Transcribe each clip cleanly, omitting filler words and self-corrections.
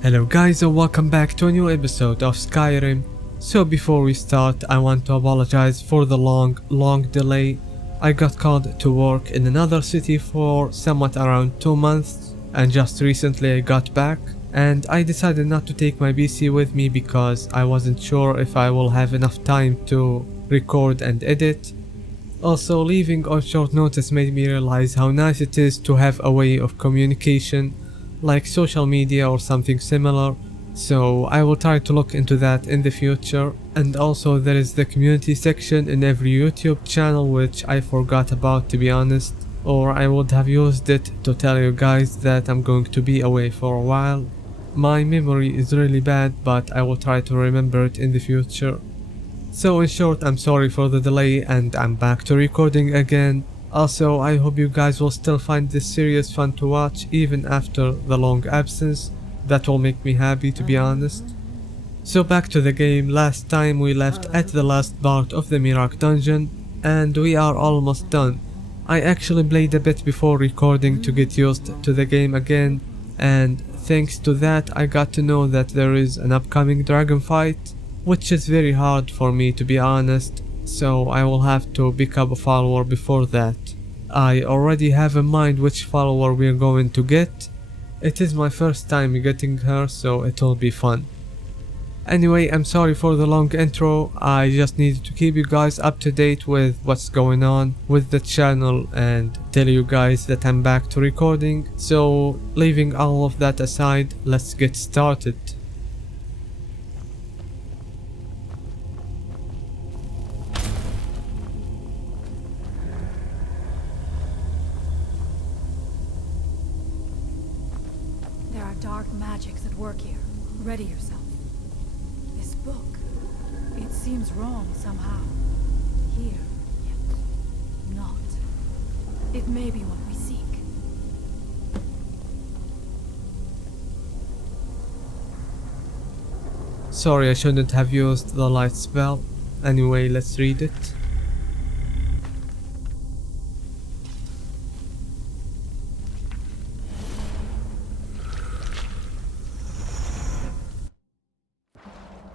Hello guys and welcome back to a new episode of Skyrim. So before we start, I want to apologize for the long delay. I got called to work in another city for somewhat around 2 months, and just recently I got back and I decided not to take my PC with me because I wasn't sure if I will have enough time to record and edit. Also, leaving on short notice made me realize how nice it is to have a way of communication like social media or something similar, so I will try to look into that in the future. And also there is the community section in every YouTube channel, which I forgot about, to be honest, or I would have used it to tell you guys that I'm going to be away for a while. My memory is really bad, but I will try to remember it in the future. So in short, I'm sorry for the delay and I'm back to recording again. Also, I hope you guys will still find this series fun to watch even after the long absence. That will make me happy, to be honest. So back to the game. Last time we left at the last part of the Miraak dungeon and we are almost done. I actually played a bit before recording to get used to the game again, and thanks to that I got to know that there is an upcoming dragon fight, which is very hard for me, to be honest. So I will have to pick up a follower before that. I already have in mind which follower we are going to get. It is my first time getting her, so it will be fun. Anyway, I'm sorry for the long intro. I just needed to keep you guys up to date with what's going on with the channel and tell you guys that I'm back to recording. So leaving all of that aside, let's get started. Dark magics at work here. Ready yourself. This book, it seems wrong somehow. Here, yet not. It may be what we seek. Sorry, I shouldn't have used the light spell. Anyway, let's read it.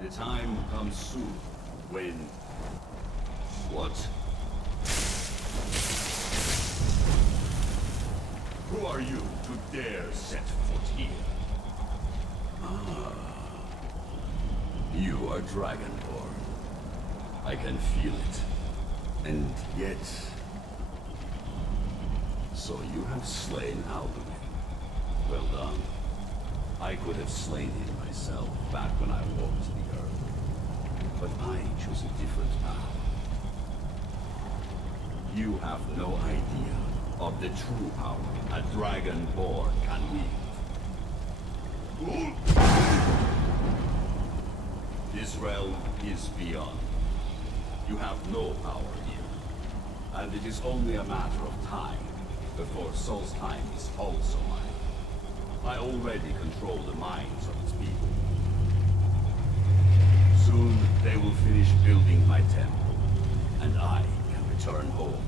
The time comes soon when... What? Who are you to dare set foot here? You are Dragonborn. I can feel it. And yet... So you have slain Alduin. Well done. I could have slain him myself back when I walked the earth. But I chose a different path. You have no idea of the true power a Dragonborn can wield. This realm is beyond. You have no power here. And it is only a matter of time before Solstheim is also mine. I already control the minds of its people. Soon they will finish building my temple, and I can return home.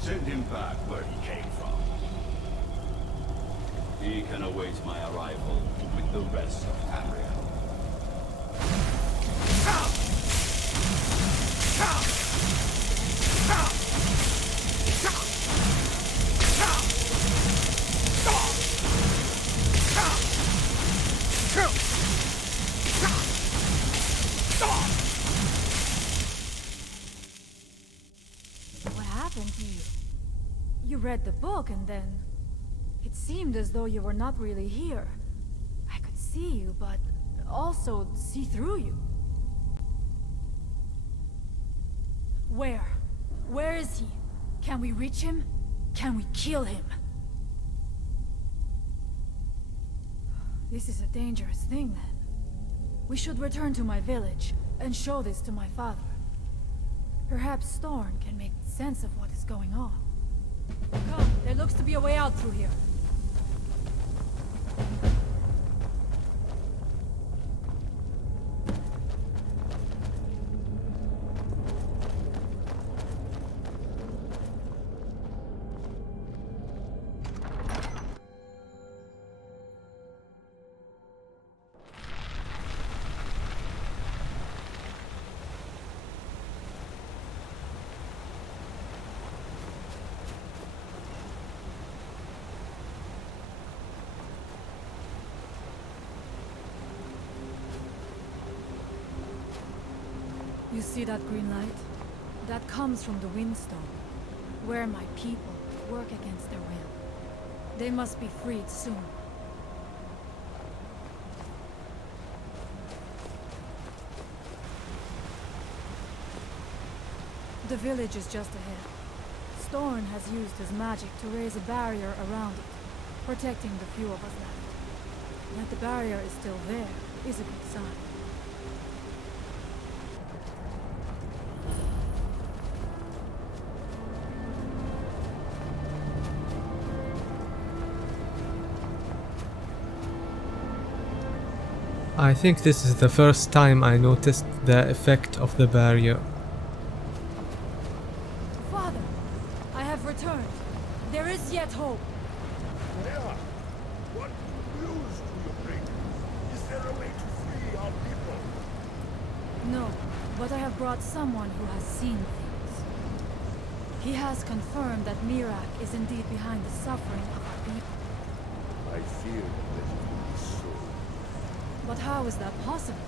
Send him back where he came from. He can await my arrival with the rest of Tamriel. What happened to you? You read the book and then... It seemed as though you were not really here. I could see you, but also see through you. Where? Where is he? Can we reach him? Can we kill him? This is a dangerous thing, then. We should return to my village and show this to my father. Perhaps Thorn can make sense of what is going on. Come, there looks to be a way out through here. You see that green light? That comes from the Windstone, where my people work against their will. They must be freed soon. The village is just ahead. Storn has used his magic to raise a barrier around it, protecting the few of us left. That the barrier is still there is a good sign. I think this is the first time I noticed the effect of the barrier. Father, I have returned. There is yet hope. Leah, what news do you bring? Is there a way to free our people? No, but I have brought someone who has seen things. He has confirmed that Miraak is indeed behind the suffering of our people. I fear that it will be so. But how is that possible?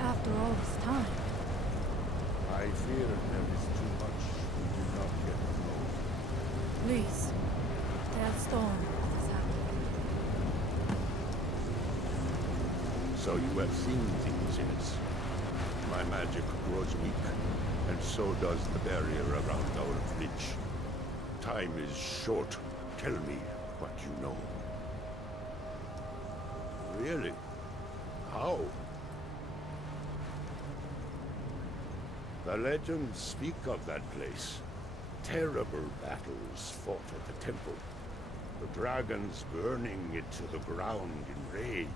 After all this time? I fear there is too much we do not yet know. Please, tell Storm what has happened. So you have seen things, yes? My magic grows weak, and so does the barrier around our village. Time is short. Tell me what you know. Really? How? The legends speak of that place. Terrible battles fought at the temple. The dragons burning it to the ground in rage.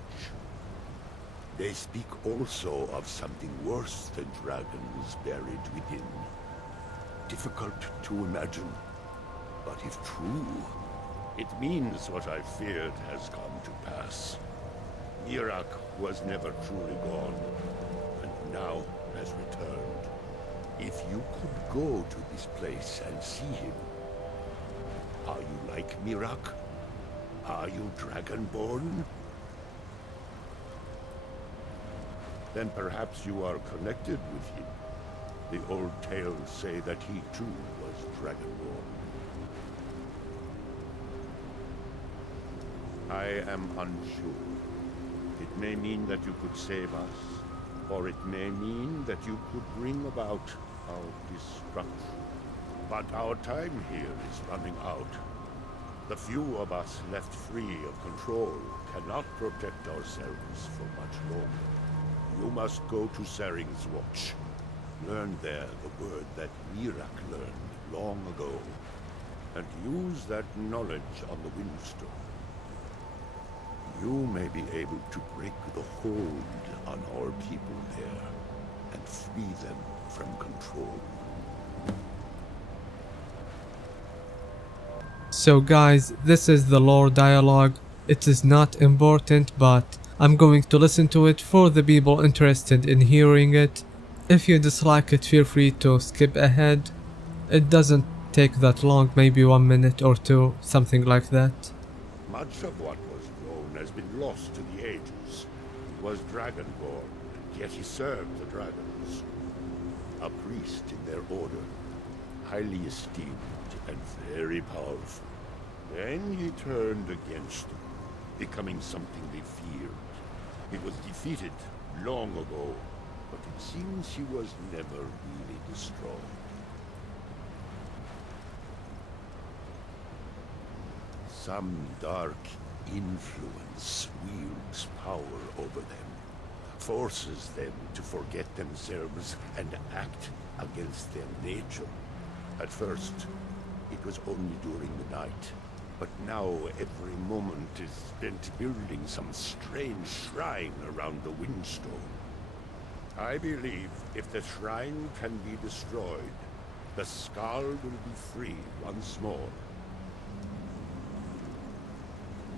They speak also of something worse than dragons buried within. Difficult to imagine, but if true, it means what I feared has come to pass. Miraak was never truly gone, and now has returned. If you could go to this place and see him, are you like Miraak? Are you Dragonborn? Then perhaps you are connected with him. The old tales say that he too was Dragonborn. I am unsure. It may mean that you could save us, or it may mean that you could bring about our destruction. But our time here is running out. The few of us left free of control cannot protect ourselves for much longer. You must go to Saring's Watch. Learn there the word that Miraak learned long ago, and use that knowledge on the Windstone. You may be able to break the hold on our people there, and free them from control. So guys, this is the lore dialogue. It is not important, but I'm going to listen to it for the people interested in hearing it. If you dislike it, feel free to skip ahead. It doesn't take that long, maybe 1 minute or two, something like that. Much of what was known has been lost to the ages. He was Dragonborn, yet he served the dragons. A priest in their order, highly esteemed and very powerful. Then he turned against them, becoming something they feared. He was defeated long ago, but it seems he was never really destroyed. Some dark influence wields power over them, forces them to forget themselves and act against their nature. At first, it was only during the night, but now every moment is spent building some strange shrine around the Windstone. I believe if the shrine can be destroyed, the Skull will be free once more.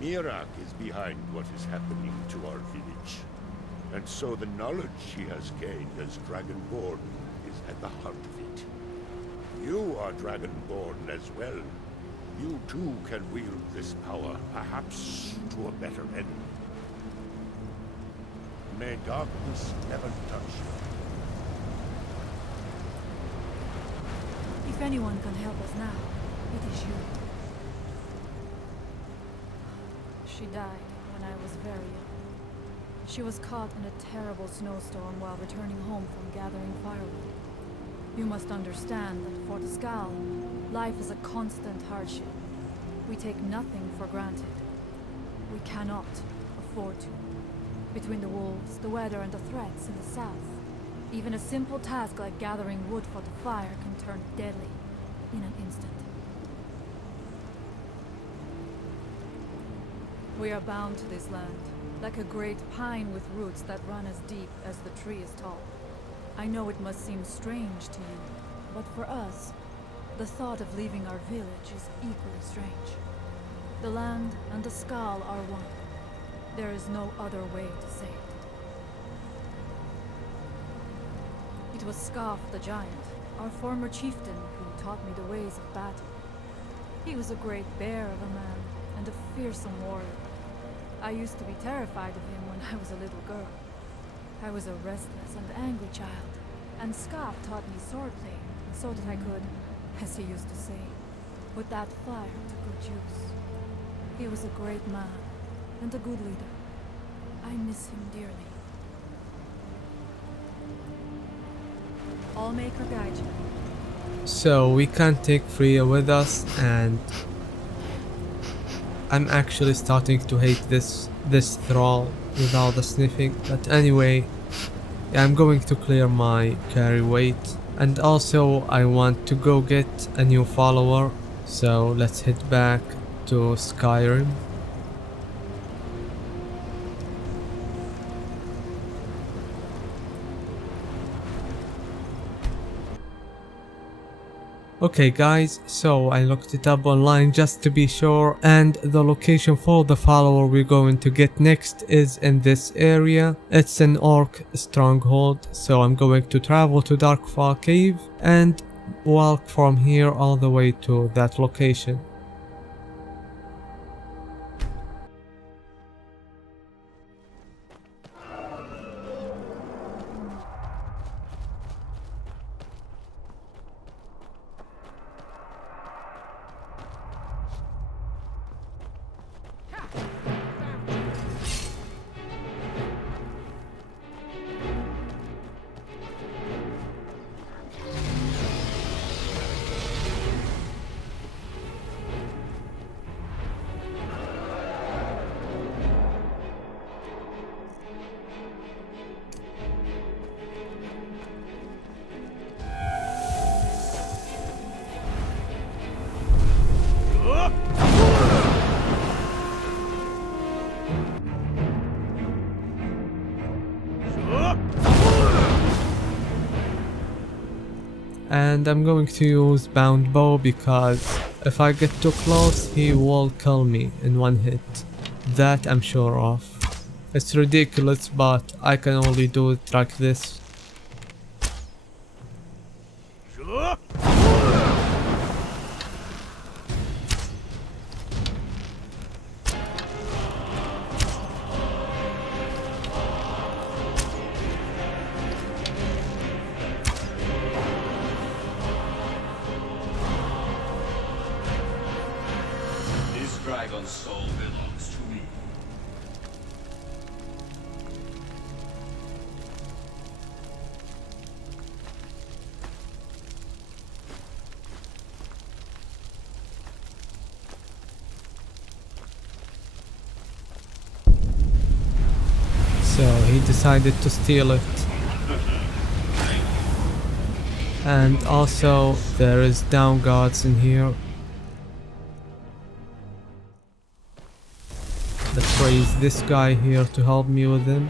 Miraak is behind what is happening to our village, and so the knowledge he has gained as Dragonborn is at the heart of it. You are Dragonborn as well. You too can wield this power, perhaps to a better end. May darkness never touch you. If anyone can help us now, it is you. She died when I was very young. She was caught in a terrible snowstorm while returning home from gathering firewood. You must understand that for the Skal, life is a constant hardship. We take nothing for granted. We cannot afford to. Between the wolves, the weather, and the threats in the south, even a simple task like gathering wood for the fire can turn deadly in an instant. We are bound to this land, like a great pine with roots that run as deep as the tree is tall. I know it must seem strange to you, but for us, the thought of leaving our village is equally strange. The land and the Skal are one. There is no other way to say it. It was Skaf the Giant, our former chieftain, who taught me the ways of battle. He was a great bear of a man, and a fearsome warrior. I used to be terrified of him when I was a little girl. I was a restless and angry child, and Skaf taught me swordplay, so that I could, as he used to say, put that fire to good use. He was a great man, and a good leader. I miss him dearly. I'll make her guide you. So we can't take Freya with us, and I'm actually starting to hate this thrall with all the sniffing. But anyway, I'm going to clear my carry weight, and also I want to go get a new follower. So let's head back to Skyrim. Okay guys, so I looked it up online just to be sure, and the location for the follower we're going to get next is in this area. It's an orc stronghold, so I'm going to travel to Darkfall Cave and walk from here all the way to that location. And I'm going to use bound bow because if I get too close he will kill me in one hit. That I'm sure of. It's ridiculous, but I can only do it like this. Dragon's soul belongs to me. So he decided to steal it. And also there is Dawnguards in here. Let's raise this guy here to help me with him.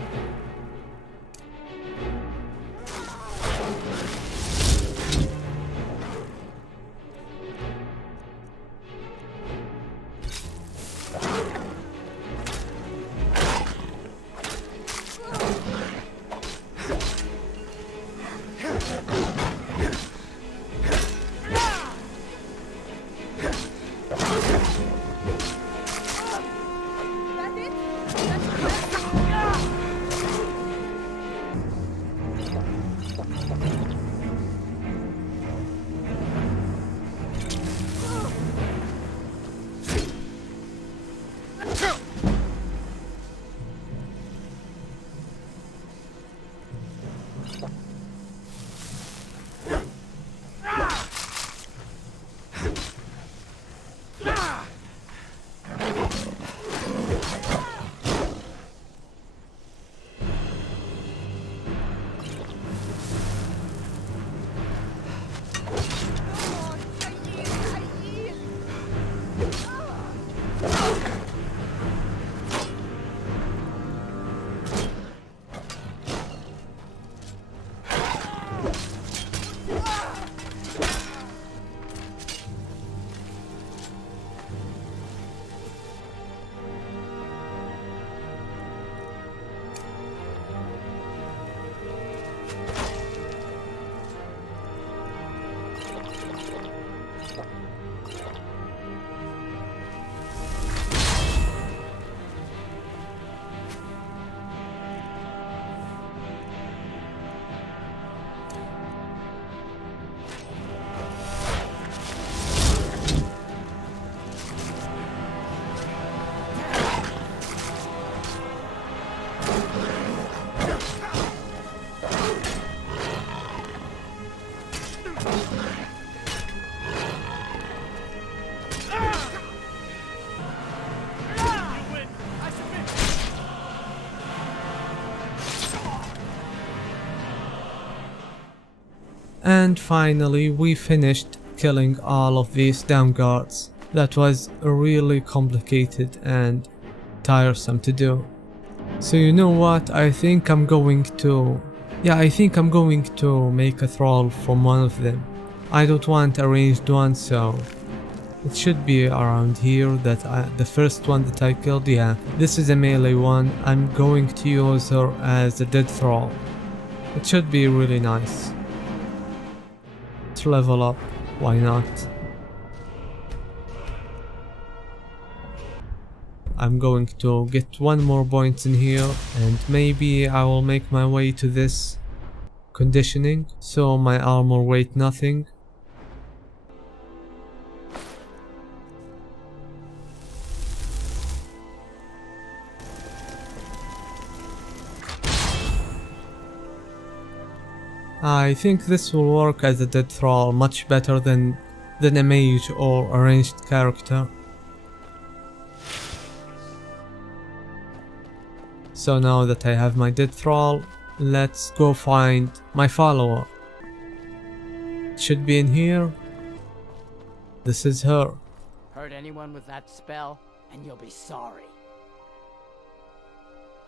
And finally we finished killing all of these Dawnguards. That was really complicated and tiresome to do. So you know what, I think I'm going to make a thrall from one of them. I don't want a ranged one, so it should be around here. The first one that I killed, yeah. This is a melee one. I'm going to use her as a dead thrall. It should be really nice. To level up, why not? I'm going to get one more point in here and maybe I will make my way to this conditioning so my armor weight nothing. I think this will work as a dead thrall much better than a mage or a ranged character. So now that I have my dead thrall, let's go find my follower. It should be in here. This is her. Hurt anyone with that spell, and you'll be sorry.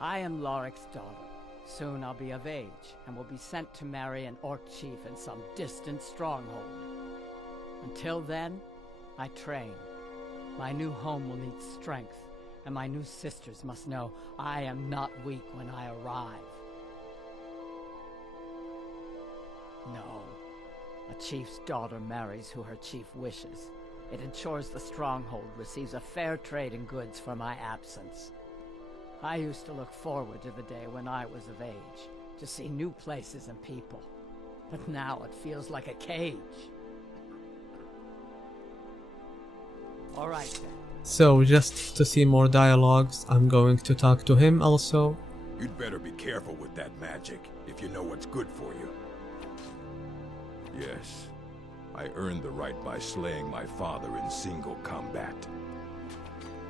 I am Lorik's daughter. Soon I'll be of age, and will be sent to marry an orc chief in some distant stronghold. Until then, I train. My new home will need strength, and my new sisters must know I am not weak when I arrive. No. A chief's daughter marries who her chief wishes. It ensures the stronghold receives a fair trade in goods for my absence. I used to look forward to the day when I was of age, to see new places and people. But now it feels like a cage. Alright then. So just to see more dialogues, I'm going to talk to him also. You'd better be careful with that magic, if you know what's good for you. Yes, I earned the right by slaying my father in single combat.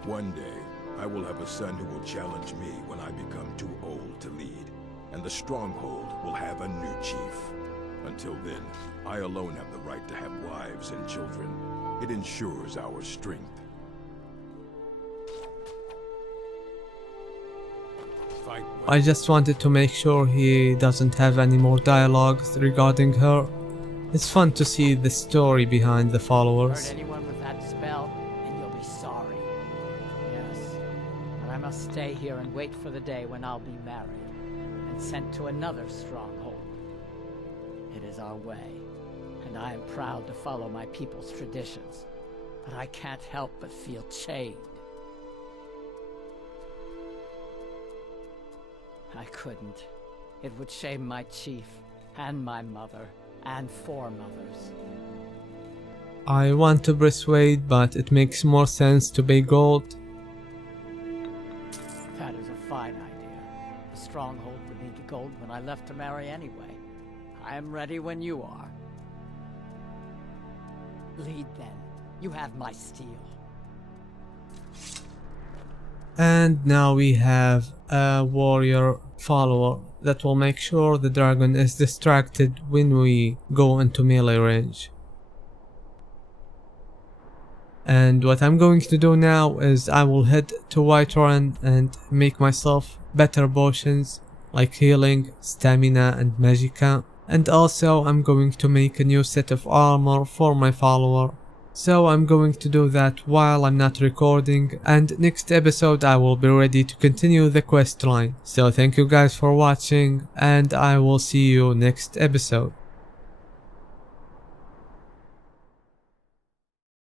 One day, I will have a son who will challenge me when I become too old to lead, and the stronghold will have a new chief. Until then, I alone have the right to have wives and children. It ensures our strength. Fight well. I just wanted to make sure he doesn't have any more dialogues regarding her. It's fun to see the story behind the followers. Hurt anyone with that spell, and you'll be sorry. Yes, but I must stay here and wait for the day when I'll be married, and sent to another stronghold. It is our way, and I am proud to follow my people's traditions, but I can't help but feel chained. I couldn't. It would shame my chief, and my mother, and foremothers. I want to persuade, but it makes more sense to pay gold. gold when I left to marry anyway. I am ready when you are. Lead then. You have my steel. And now we have a warrior follower that will make sure the dragon is distracted when we go into melee range. And what I'm going to do now is I will head to Whiterun and make myself better potions like healing, stamina and magicka. And also I'm going to make a new set of armor for my follower. So I'm going to do that while I'm not recording, and next episode I will be ready to continue the quest line. So thank you guys for watching, and I will see you next episode.